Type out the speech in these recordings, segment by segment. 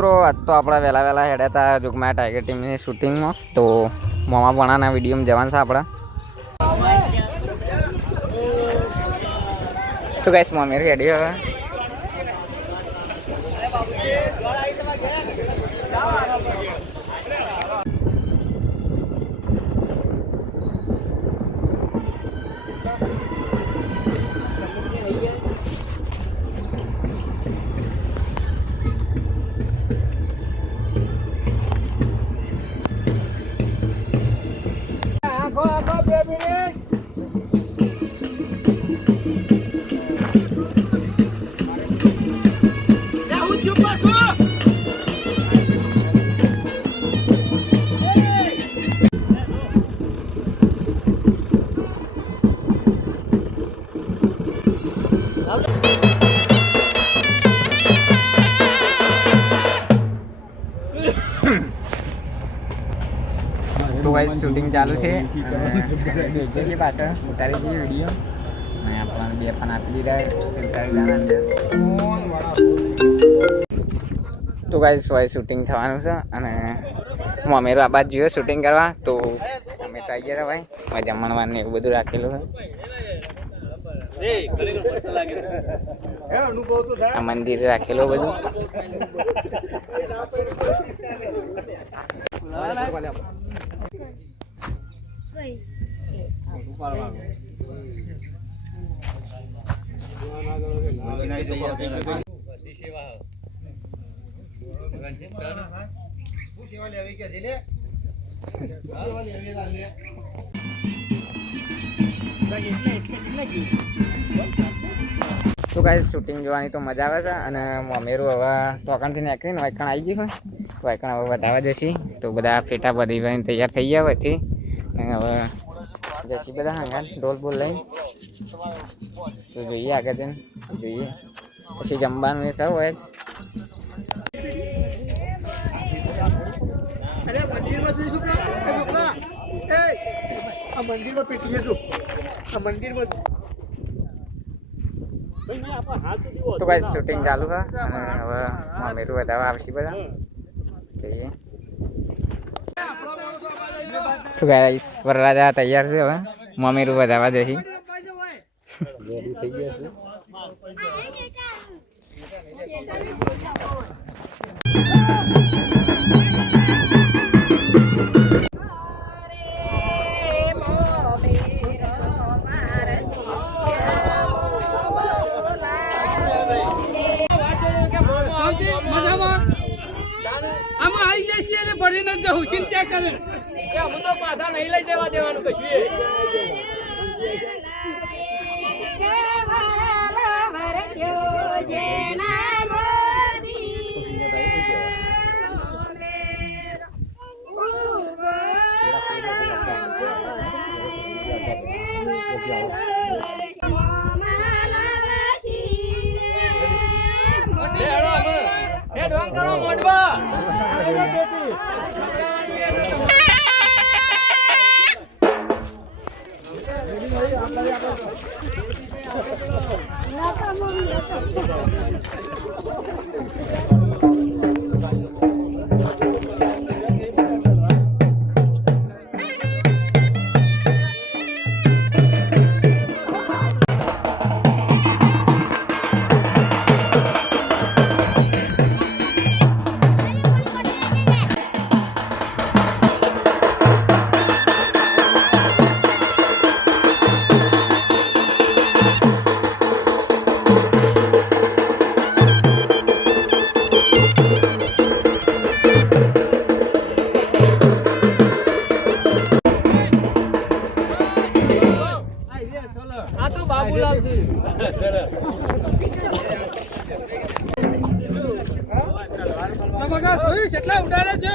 મિત્રો આજ તો આપણે વહેલા હેડ્યા હતા જોગમાયા ટાઈગર ટીમની શૂટિંગમાં, તો મોમા પણાના વિડીયોમાં જવાનું છે આપણે. તો ગાઈસ મમ્મી રેડી હવે. તો ગાઈસ શૂટિંગ ચાલુ છે છે પાછળ ઉતારી દઈએ વિડીયો અને આપણને બે પણ આપી દીધા ઉતારી દેવાના. તો ગાઈસ શૂટિંગ થવાનું છે અને હું અમેરો આ બાદ જોઈએ શૂટિંગ કરવા. તો અમે તો આવી ગયા ભાઈ, જમણવારને એવું બધું રાખેલું છે. આ મંદિર રાખેલું બધું. તો ગાઈસ શૂટિંગ જોવાની તો મજા આવે છે અને મમેરું હવે તોકણથી નીકળીને વાયકણ આવી ગયું હોય તો વાયકણ હવે વધારવા જશે. તો બધા ફેટા બધી તૈયાર થઈ ગયા હોયથી અને હવે જશે બધા હંગાત ઢોલ બોલ લઈ. તો જોઈએ આગળ જઈને જોઈએ પછી જમવાનું એ સૌ હોય. મંદિરમાં પીટીએ જો આ મંદિરમાં તો ગાઈસ શૂટિંગ ચાલુ છે અને હવે મમેરું વધારવા આવશે બધા જોઈએ. તો ગાઈસ વરરાજા તૈયાર છે, હવે મમેરું વધારવા જશે. રેડી થઈ ગયા આમાં આવી જાય છે એટલે ભરીને જવું ચિંતા કરે હું તો પાછા નહીં લઈ જવા દેવાનું કશું. કેટલા ઉડાડે છે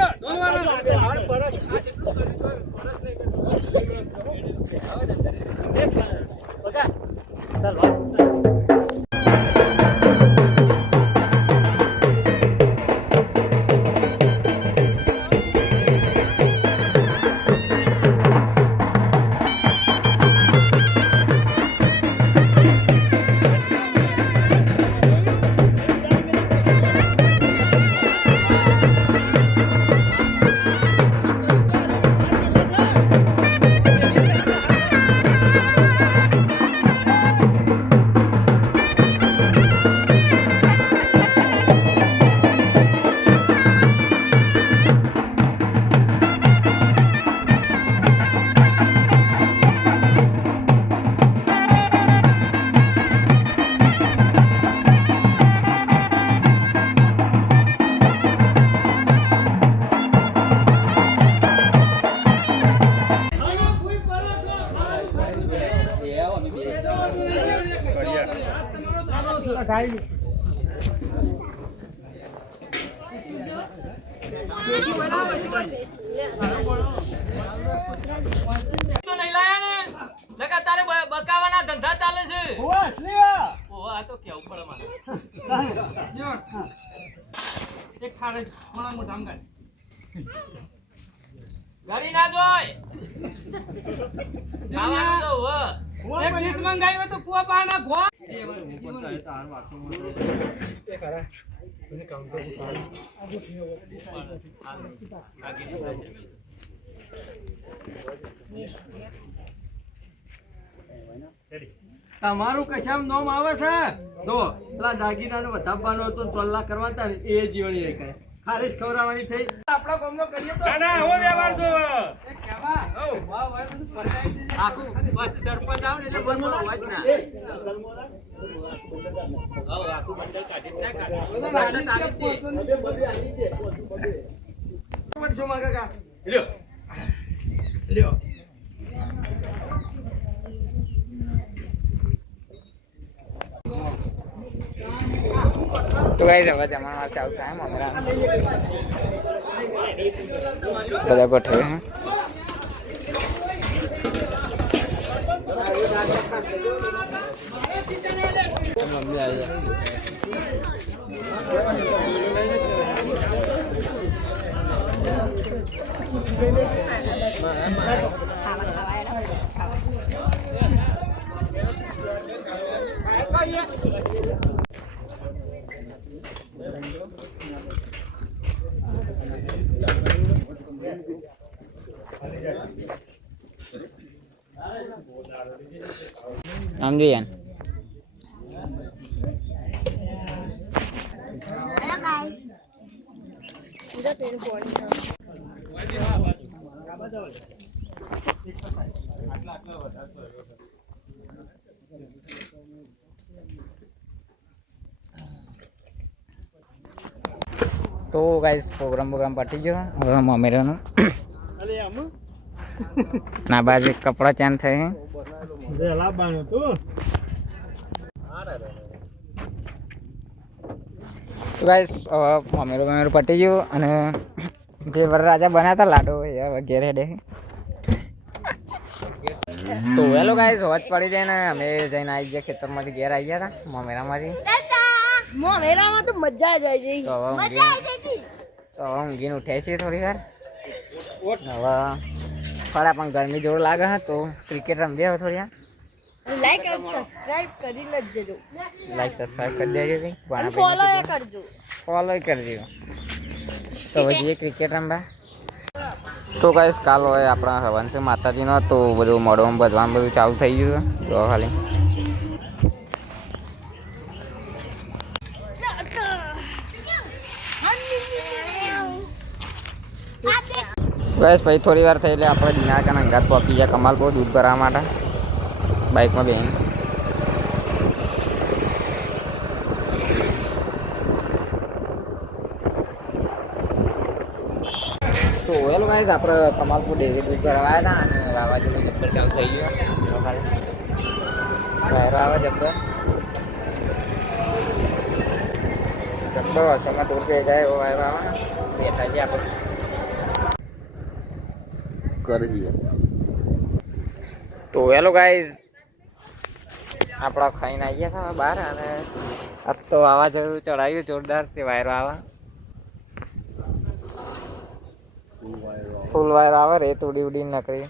તો નહીં લાયા ને લગા તારે બકાવાના ધંધા ચાલે છે ઓહો આ તો કેવું પડે મારે એક ખાડે મારા મોઢામ ગાડી ના જોય ખાવાનું તો હો એક ડીશ મંગાવી હોય તો કુવા પાના ઘો તમારું કશામ નોમ આવે છે જો પેલા દાગીનાનો વધારવાનો હતો 3 લાખ કરવા હતા ને એ જીવણી કરે ખારીજ ખવડાવવાની થઈ આપણા ગામનો કરીએ તો ના હો વ્યવહાર જો એ કેવા વાહ વાહ આખું બસ સરપંચ આવ ને એટલે બોલવો હોય જ ના આખું મંડળ કાઢી શું માંગે કા લ્યો લ્યો તો ગાઈસ હવે જમણવાર ચાલુ થાય મમ્મીરા બધા ગોઠવે હે મમ્મી આવી આમ જોઈએ તો ગાઈસ પ્રોગ્રામ પટી ગયો હવે મમ્મીરાનું અલે આમ ના બાજુ કપડા ચેન્જ થઈ વેલા બાણ્યું તું તો ગાઈસ મમ્મીરું પટી ગયું અને જે વરરાજા બન્યા હતા લાડો એ હવે ઘેર હેડે તો હેલો ગાઈસ હોજ પડી જાય ને અમે જઈને આવી ગયા ખેતરમાંથી ઘેર આવી ગયા હતા મમેરામાંથી મોમેરામાં તો મજા જ આવી તો હવે ઊંઘીને ઉઠે છે થોડી વાર હવે ફળા પણ ગરમી જોર લાગે છે તો ક્રિકેટ રમવી હવે થોડી વાર લાઈક અને સબસ્ક્રાઇબ કરીને જ જજો લાઈક સબસ્ક્રાઈબ કરી દેજો કંઈ અને ફોલો કરજો ફોલો કરજો તો પછી ક્રિકેટ રમવા તો ગાઈસ કાલ હોય આપણા હવન છે માતાજીનો તો બધું મળવાનું બધવાનું બધું ચાલુ થઈ ગયું છે તો ખાલી બસ પછી થોડી વાર થઈ એટલે આપણે દિનાકાના અંગાત પહોંચી ગયા કમાલપુર દૂધ ભરવા માટે બાઇકમાં બેન તો હેલો ગાઈસ આપણે કમાલપુર ડેરી દૂધ ભરવા આવ્યા હતા અને વાવાઝોડું જબ્બર ચાલુ થઈ ગયો વાયરો આવે જબ્બર વરસાદમાં દૂર થઈ જાય એવો વાયરો આવે બેઠા છીએ આપણે કરી દઈએ તો હેલો ગાઈઝ આપણા ખાઈને આવી ગયા હતા બહાર અને આજ તો વાવાઝોડું ચડાવ્યું જોરદાર તે વાયરો આવે ફૂલ વાયરો આવે રેત ઉડી ઉડીને નકરી